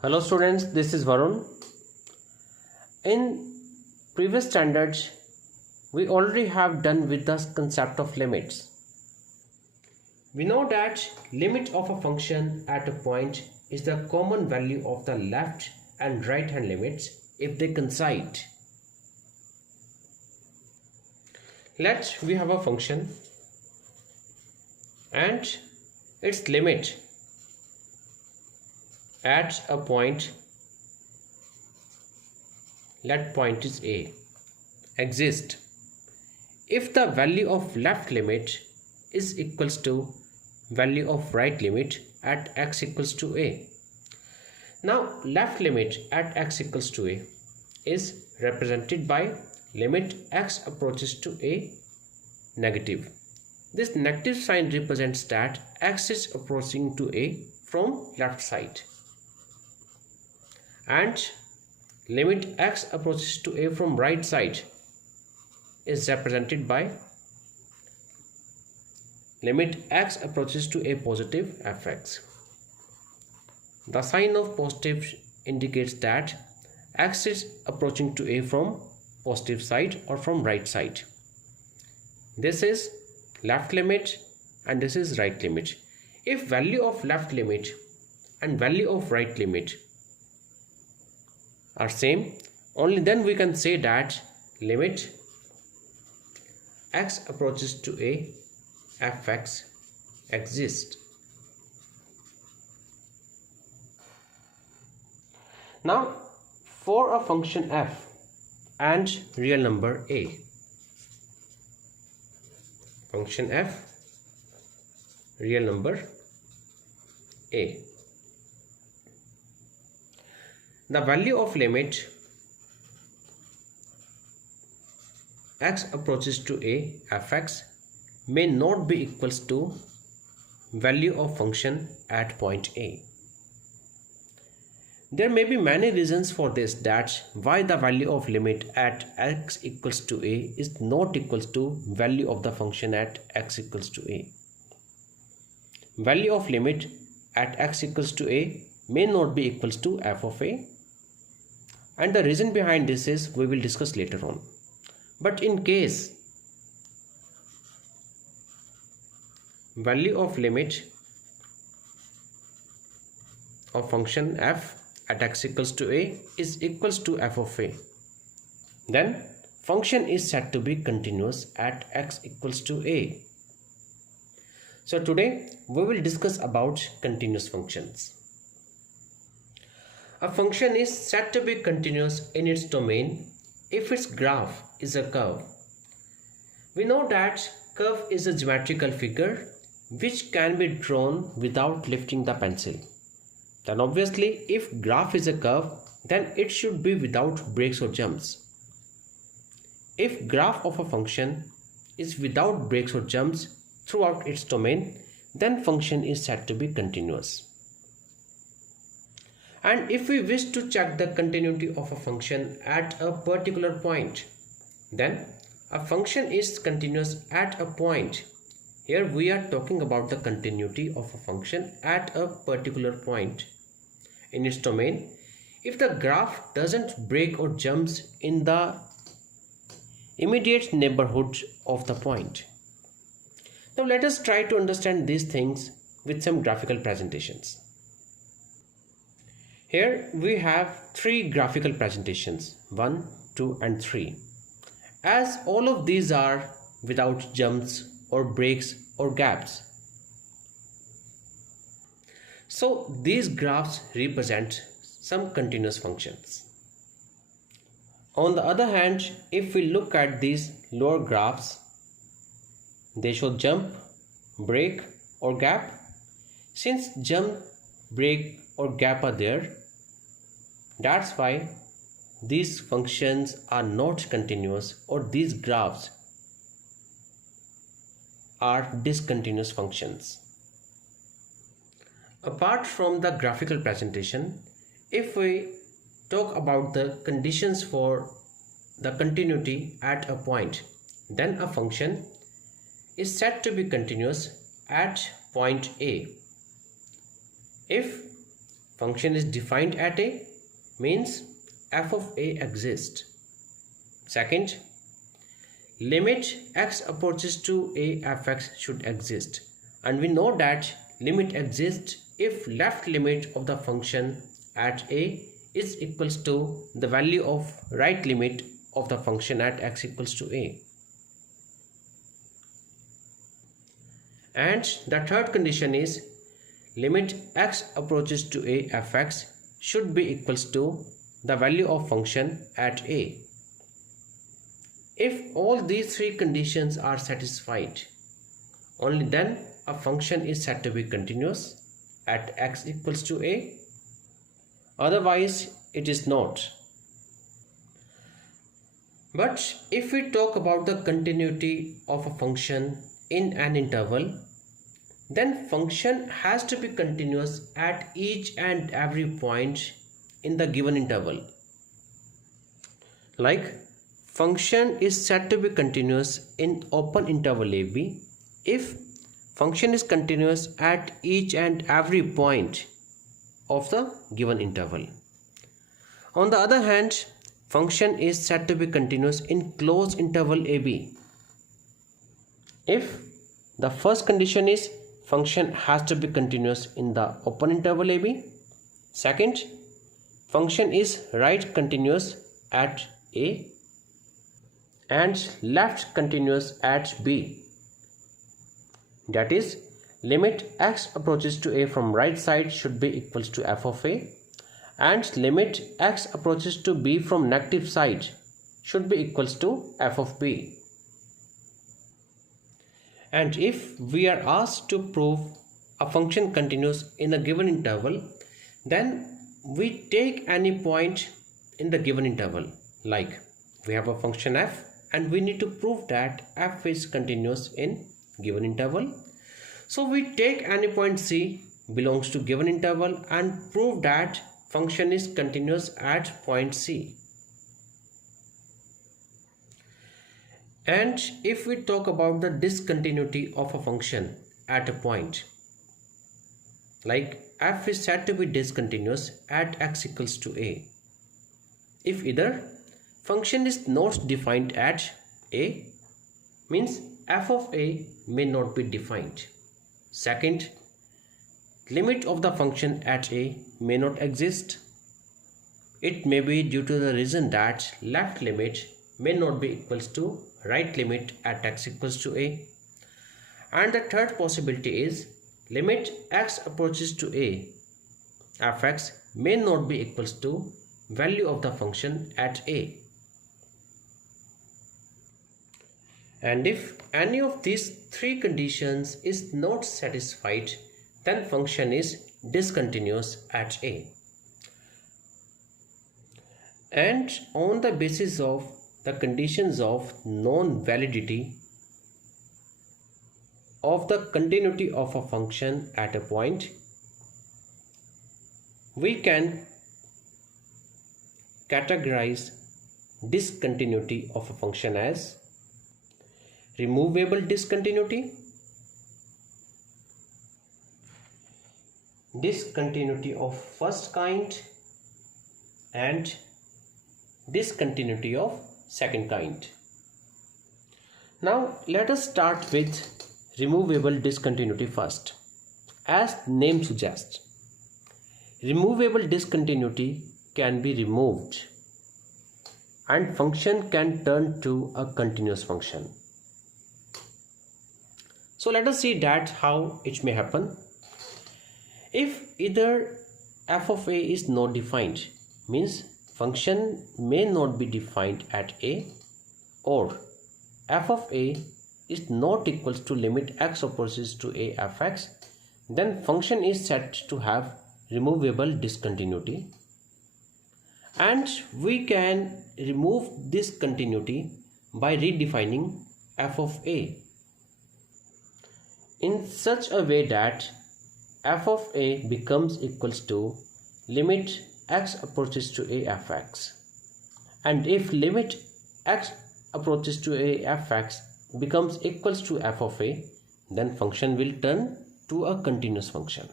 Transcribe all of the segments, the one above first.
Hello students, this is Varun. In previous standards, we already have done with the concept of limits. We know that limit of a function at a point is the common value of the left and right hand limits if they coincide. Let's we have a function and its limit at a point, let point is a, exist if the value of left limit is equals to value of right limit at x equals to a. Now left limit at x equals to a is represented by limit x approaches to a negative. This negative sign represents that x is approaching to a from left side, and limit x approaches to a from right side is represented by limit x approaches to a positive fx. The sign of positive indicates that x is approaching to a from positive side or from right side. This is left limit and this is right limit. If value of left limit and value of right limit are same, only then we can say that limit x approaches to a fx exists. Now for a function f and real number a, function f, real number a, the value of limit x approaches to a fx may not be equals to value of function at point a. There may be many reasons for this, that why the value of limit at x equals to a is not equals to value of the function at x equals to a. Value of limit at x equals to a may not be equals to f of a, and the reason behind this is we will discuss later on. But in case value of limit of function f at x equals to a is equals to f of a, then function is said to be continuous at x equals to a. So today we will discuss about continuous functions. A function is said to be continuous in its domain if its graph is a curve. We know that curve is a geometrical figure which can be drawn without lifting the pencil. Then obviously if graph is a curve, then it should be without breaks or jumps. If graph of a function is without breaks or jumps throughout its domain, then function is said to be continuous. And if we wish to check the continuity of a function at a particular point, then a function is continuous at a point. Here we are talking about the continuity of a function at a particular point in its domain if the graph doesn't break or jumps in the immediate neighborhood of the point. Now let us try to understand these things with some graphical presentations. Here we have three graphical presentations, 1, 2 and 3. As all of these are without jumps or breaks or gaps, so these graphs represent some continuous functions. On the other hand, if we look at these lower graphs, they show jump, break or gap. Since jump, break or gap are there, that's why these functions are not continuous, or these graphs are discontinuous functions. Apart from the graphical presentation, if we talk about the conditions for the continuity at a point, then a function is said to be continuous at point A if function is defined at a means f of a exists. Second, limit x approaches to a fx should exist, and we know that limit exists if left limit of the function at a is equals to the value of right limit of the function at x equals to a. And the third condition is limit x approaches to a fx should be equals to the value of function at a. If all these three conditions are satisfied, only then a function is said to be continuous at x equals to a. Otherwise, it is not. But if we talk about the continuity of a function in an interval, then function has to be continuous at each and every point in the given interval. Like, function is said to be continuous in open interval ab if function is continuous at each and every point of the given interval. On the other hand, function is said to be continuous in closed interval ab if the first condition is function has to be continuous in the open interval ab. Second, function is right continuous at a and left continuous at b. That is, limit x approaches to a from right side should be equals to f of a, and limit x approaches to b from negative side should be equals to f of b. And if we are asked to prove a function continuous in a given interval, then we take any point in the given interval. Like, we have a function f and we need to prove that f is continuous in given interval. So we take any point c belongs to given interval and prove that function is continuous at point c. And if we talk about the discontinuity of a function at a point, like f is said to be discontinuous at x equals to a if either function is not defined at a, means f of a may not be defined. Second, limit of the function at a may not exist. It may be due to the reason that left limit may not be equals to right limit at x equals to a. And the third possibility is limit x approaches to a fx may not be equals to value of the function at a. And if any of these three conditions is not satisfied, then function is discontinuous at a. And on the basis of the conditions of non-validity of the continuity of a function at a point, we can categorize discontinuity of a function as removable discontinuity, discontinuity of first kind, and discontinuity of second kind. Now let us start with removable discontinuity first. As name suggests, removable discontinuity can be removed and function can turn to a continuous function. So let us see that how it may happen. If either f of a is not defined, means function may not be defined at a, or f of a is not equals to limit x approaches to a fx, then function is said to have removable discontinuity. And we can remove this continuity by redefining f of a in such a way that f of a becomes equals to limit x approaches to a fx. And if limit x approaches to a fx becomes equals to f of a, then function will turn to a continuous function.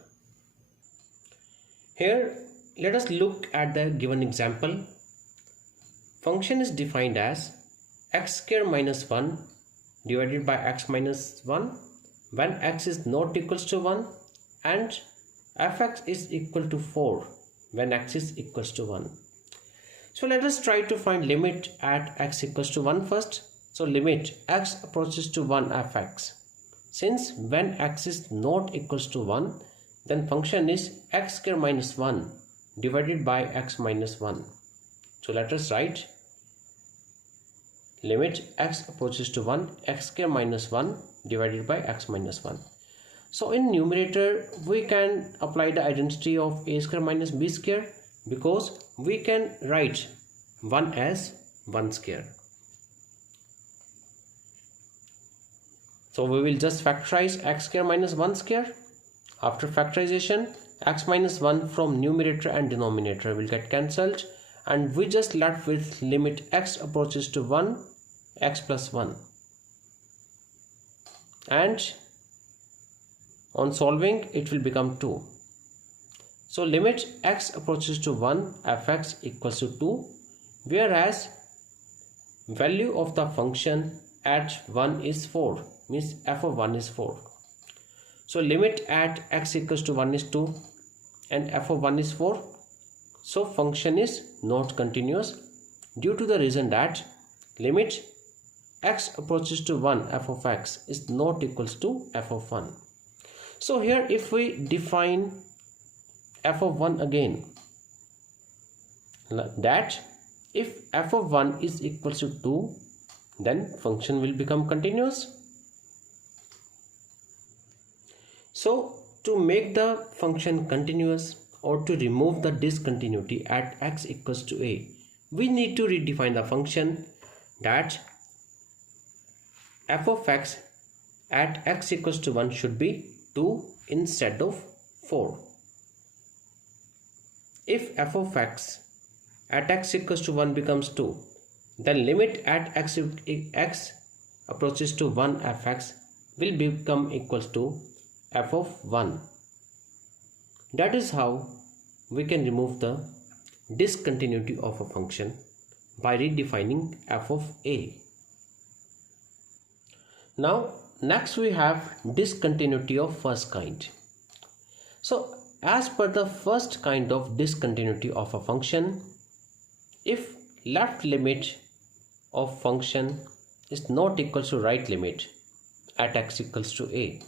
Here, let us look at the given example. Function is defined as x square minus 1 divided by x minus 1 when x is not equals to 1 and fx is equal to 4 when x is equals to 1. So let us try to find limit at x equals to 1 first. So limit x approaches to 1 fx. Since when x is not equals to 1, then function is x square minus 1 divided by x minus 1. So let us write limit x approaches to 1 x square minus 1 divided by x minus 1. So in numerator we can apply the identity of a square minus b square, because we can write 1 as 1 square. So we will just factorize x square minus 1 square. After factorization, x minus 1 from numerator and denominator will get cancelled, and we just left with limit x approaches to 1 x plus 1. And on solving it will become 2. So limit x approaches to 1 fx equals to 2, whereas value of the function at 1 is 4, means f of 1 is 4. So limit at x equals to 1 is 2 and f of 1 is 4. So function is not continuous due to the reason that limit x approaches to 1 f of x is not equals to f of 1. So here if we define f of 1 again, that if f of 1 is equals to 2, then function will become continuous. So to make the function continuous or to remove the discontinuity at x equals to a, we need to redefine the function that f of x at x equals to 1 should be 2 instead of 4. If f of x at x equals to 1 becomes 2, then limit at x approaches to 1 fx will become equals to f of 1. That is how we can remove the discontinuity of a function by redefining f of a. Now next we have discontinuity of first kind. So as per the first kind of discontinuity of a function, if left limit of function is not equal to right limit at x equals to a,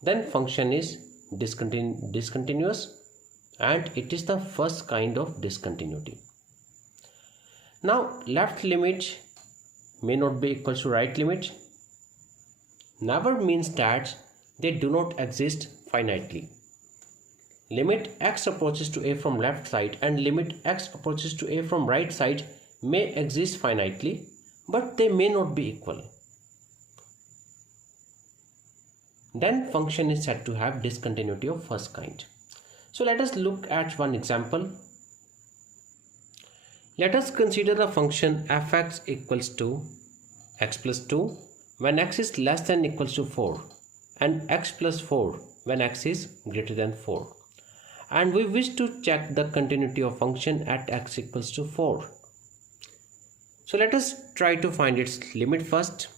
then function is discontinuous, and it is the first kind of discontinuity. Now left limit may not be equal to right limit never means that they do not exist finitely. Limit x approaches to a from left side and limit x approaches to a from right side may exist finitely, but they may not be equal. Then function is said to have discontinuity of first kind. So let us look at one example. Let us consider the function fx equals to x plus 2 when x is less than equals to 4 and x plus 4 when x is greater than 4. And we wish to check the continuity of function at x equals to 4. So let us try to find its limit first.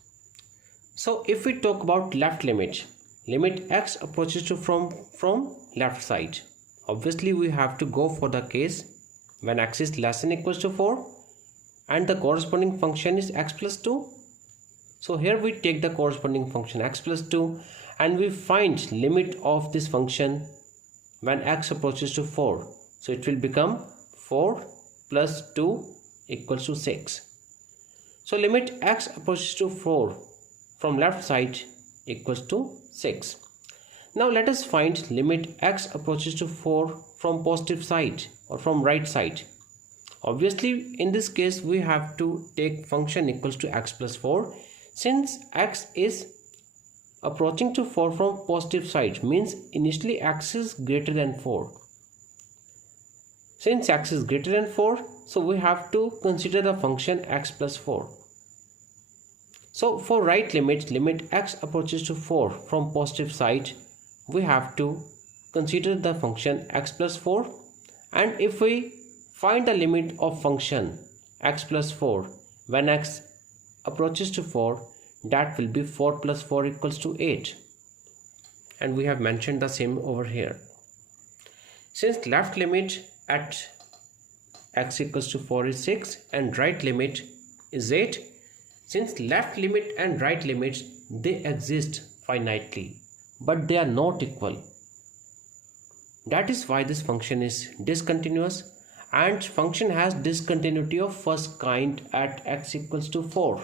So if we talk about left limit, limit x approaches to from left side. Obviously we have to go for the case when x is less than equals to 4 and the corresponding function is x plus 2. So here we take the corresponding function x plus 2 and we find limit of this function when x approaches to 4. So it will become 4 plus 2 equals to 6. So limit x approaches to 4 from left side equals to 6. Now let us find limit x approaches to 4 from positive side or from right side. Obviously in this case we have to take function equals to x plus 4. Since x is approaching to 4 from positive side, means initially x is greater than 4. Since x is greater than 4, so we have to consider the function x plus 4. So for right limit, limit x approaches to 4 from positive side, we have to consider the function x plus 4 And if we find the limit of function x plus 4 when x approaches to 4, that will be 4 plus 4 equals to 8. And we have mentioned the same over here. Since left limit at x equals to 4 is 6 and right limit is 8, since left limit and right limits, they exist finitely, but they are not equal. That is why this function is discontinuous, and function has discontinuity of first kind at x equals to 4.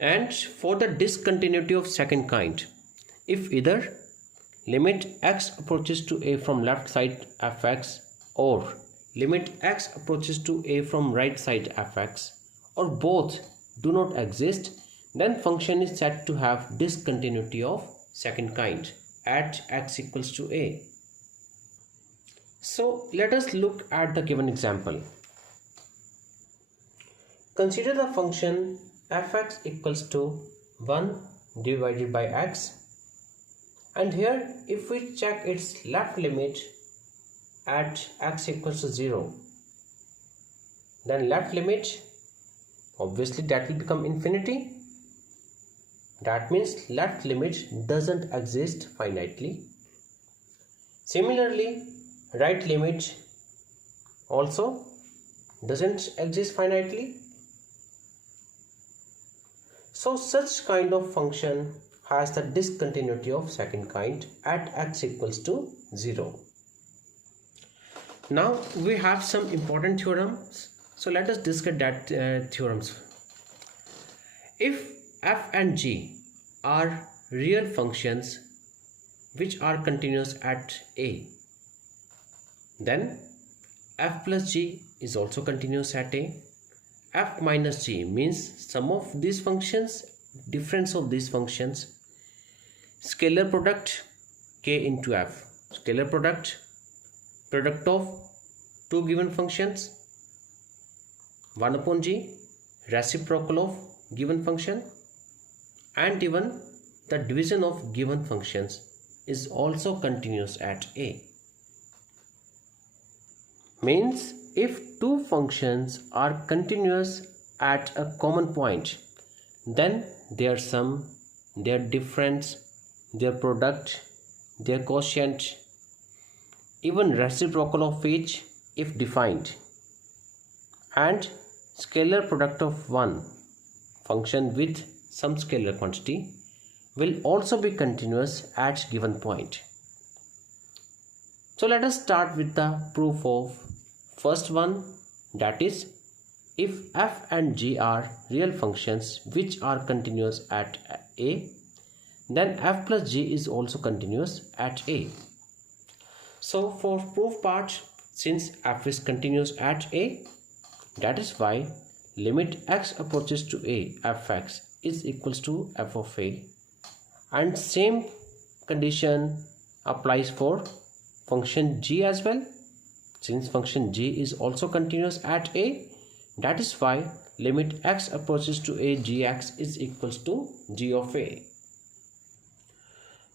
And for the discontinuity of second kind, if either limit x approaches to a from left side fx or limit x approaches to a from right side fx, or both do not exist, then function is said to have discontinuity of second kind at x equals to a. So let us look at the given example. Consider the function fx equals to 1 divided by x, and here if we check its left limit at x equals to 0, then left limit, obviously that will become infinity. That means left limit doesn't exist finitely. Similarly, right limit also doesn't exist finitely. So such kind of function has the discontinuity of second kind at x equals to 0. Now we have some important theorems. So let us discuss that theorems. If f and g are real functions which are continuous at a, then f plus g is also continuous at a. F minus g means sum of these functions, difference of these functions. Scalar product k into f, scalar product of two given functions, 1 upon g, reciprocal of given function, and even the division of given functions is also continuous at a. Means if two functions are continuous at a common point, then their sum, their difference, their product, their quotient, even reciprocal of each if defined, and scalar product of one function with some scalar quantity will also be continuous at given point. So let us start with the proof of first one, that is, if f and g are real functions which are continuous at a, then f plus g is also continuous at a. So for proof part, since f is continuous at a, that is why limit x approaches to a fx is equals to f of a, and same condition applies for function g as well. Since function g is also continuous at a, that is why limit x approaches to a gx is equals to g of a.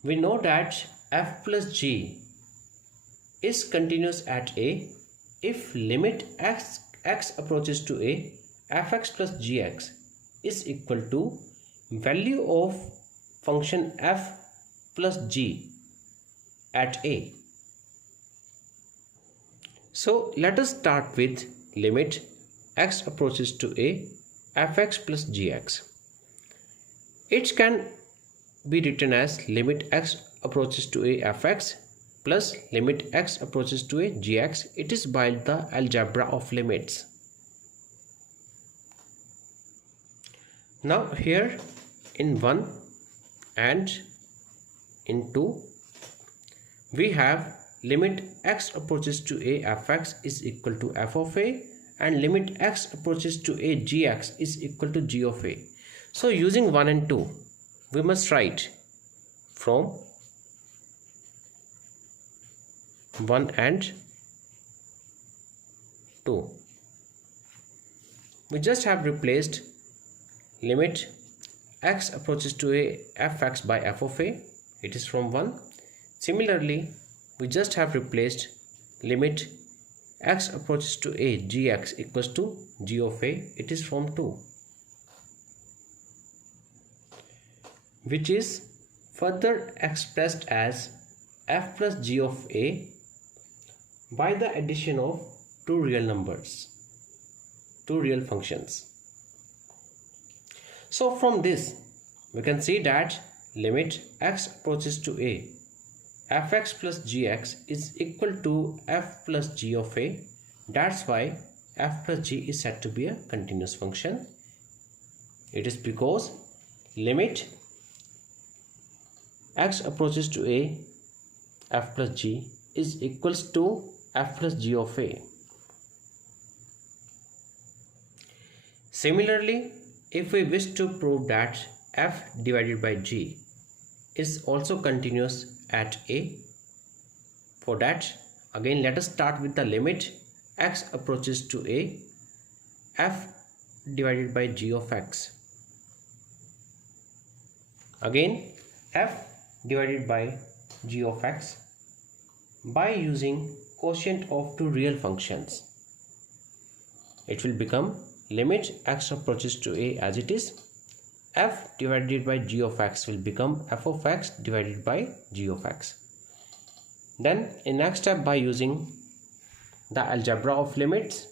We know that f plus g is continuous at a if limit x approaches to a fx plus gx is equal to value of function f plus g at a. So let us start with limit x approaches to a fx plus gx. It can be written as limit x approaches to a fx plus limit x approaches to a gx. It is by the algebra of limits. Now here in 1 and in 2 we have limit x approaches to a fx is equal to f of a, and limit x approaches to a gx is equal to g of a. So using 1 and 2 we must write from 1 and 2. We just have replaced limit x approaches to a fx by f of a, it is from 1. Similarly, we just have replaced limit x approaches to a, gx equals to g of a, it is form 2, which is further expressed as f plus g of a by the addition of two real numbers, two real functions. So from this we can see that limit x approaches to a, fx plus gx is equal to f plus g of a. That's why f plus g is said to be a continuous function. It is because limit x approaches to a, f plus g is equals to f plus g of a. Similarly, if we wish to prove that f divided by g is also continuous at a, for that again let us start with the limit x approaches to a, f divided by g of x. Again f divided by g of x by using quotient of two real functions. It will become limit x approaches to a as it is, f divided by g of x will become f of x divided by g of x. Then in next step, by using the algebra of limits,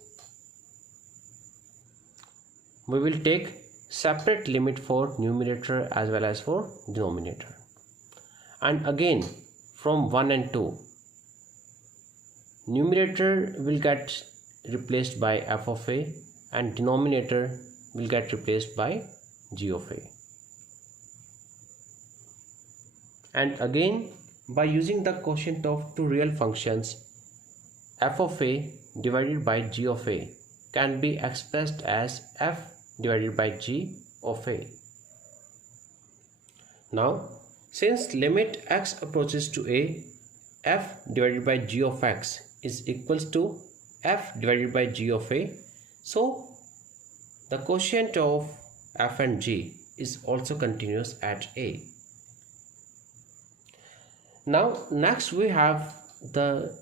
we will take separate limit for numerator as well as for denominator. And again from 1 and 2, numerator will get replaced by f of a and denominator will get replaced by g of a. And again by using the quotient of two real functions, f of a divided by g of a can be expressed as f divided by g of a. Now since limit x approaches to a, f divided by g of x is equals to f divided by g of a, so the quotient of f and g is also continuous at a. Now next we have the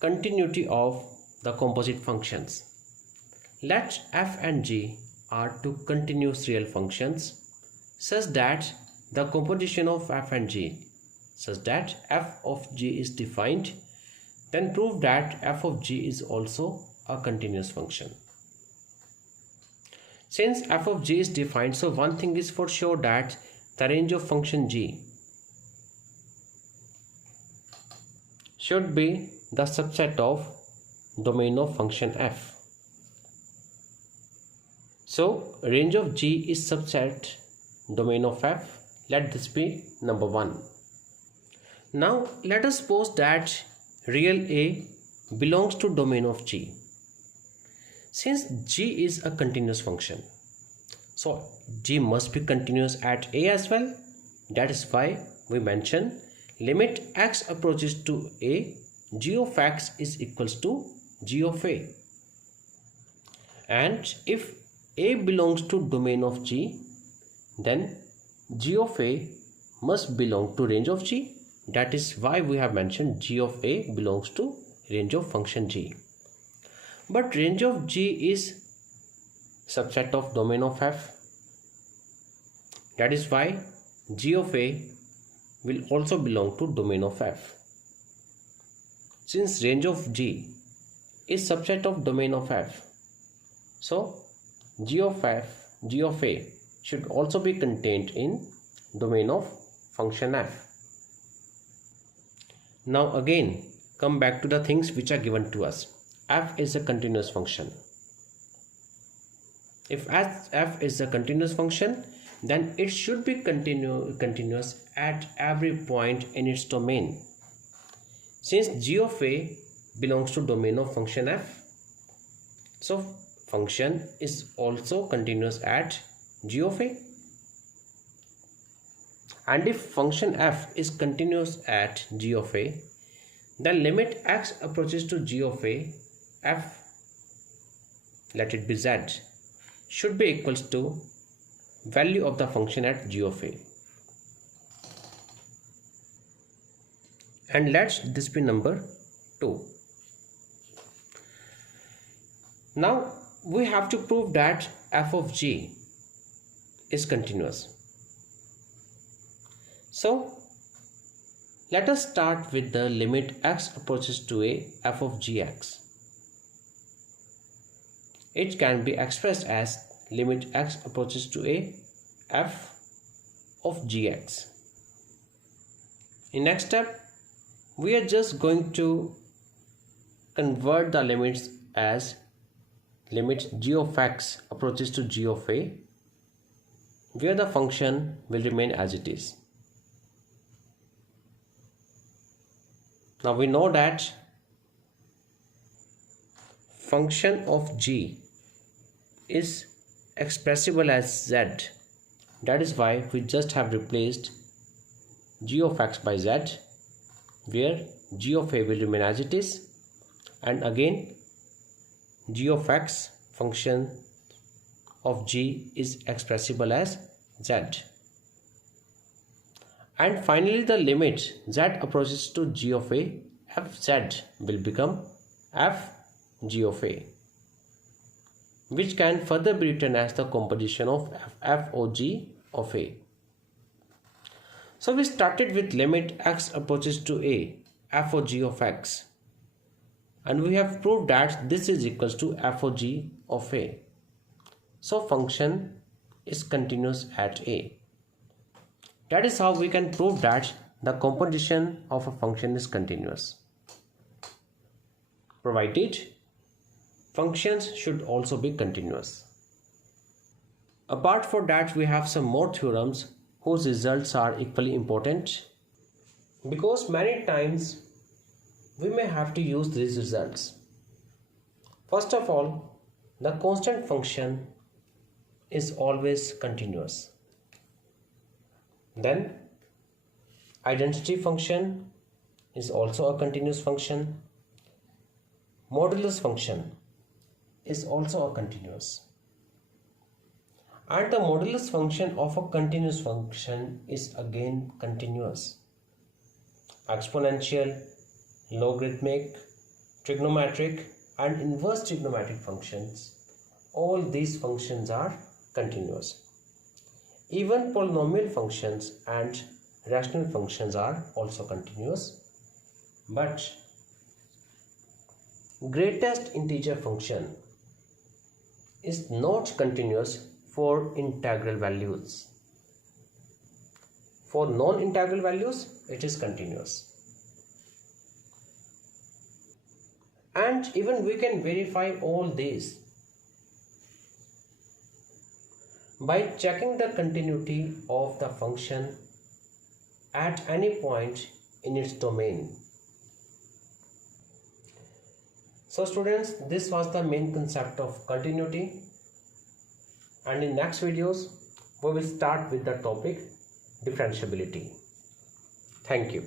continuity of the composite functions. Let f and g are two continuous real functions such that the composition of f and g such that f of g is defined, then prove that f of g is also a continuous function. Since f of g is defined, so one thing is for sure, that the range of function g should be the subset of domain of function f. So range of g is subset domain of f. Let this be number 1. Now let us suppose that real a belongs to domain of g. Since g is a continuous function, so g must be continuous at a as well. That is why we mention limit x approaches to a, g of x is equals to g of a. And if a belongs to domain of g, then g of a must belong to range of g. That is why we have mentioned g of a belongs to range of function g. But range of g is subset of domain of f. That is why g of a will also belong to domain of f. Since range of g is subset of domain of f, so g of a should also be contained in domain of function f. Now again come back to the things which are given to us. F is a continuous function. If f is a continuous function, then it should be continuous at every point in its domain. Since g of a belongs to domain of function f, so function is also continuous at g of a. And if function f is continuous at g of a, then limit x approaches to g of a, f, let it be z, should be equals to value of the function at g of a. And let this be number 2. Now we have to prove that f of g is continuous. So let us start with the limit x approaches to a f of gx. It can be expressed as limit x approaches to a f of gx. In next step, we are just going to convert the limits as limit g of x approaches to g of a, where the function will remain as it is. Now we know that function of g is expressible as z. That is why we just have replaced g of x by z, where g of a will remain as it is, and again g of x function of g is expressible as z. And finally the limit z approaches to g of a, fz will become f g of a, which can further be written as the composition of f o g of a. So we started with limit x approaches to a f o g of x, and we have proved that this is equals to f o g of a. So function is continuous at a. That is how we can prove that the composition of a function is continuous, provided functions should also be continuous. Apart from that, we have some more theorems whose results are equally important, because many times we may have to use these results. First of all, the constant function is always continuous. Then identity function is also a continuous function. Modulus function is also a continuous. And the modulus function of a continuous function is again continuous. Exponential, logarithmic, trigonometric and inverse trigonometric functions, all these functions are continuous. Even polynomial functions and rational functions are also continuous, but greatest integer function is not continuous for integral values. For non-integral values, it is continuous. And even we can verify all these by checking the continuity of the function at any point in its domain. So students, this was the main concept of continuity, and in next videos we will start with the topic differentiability. Thank you.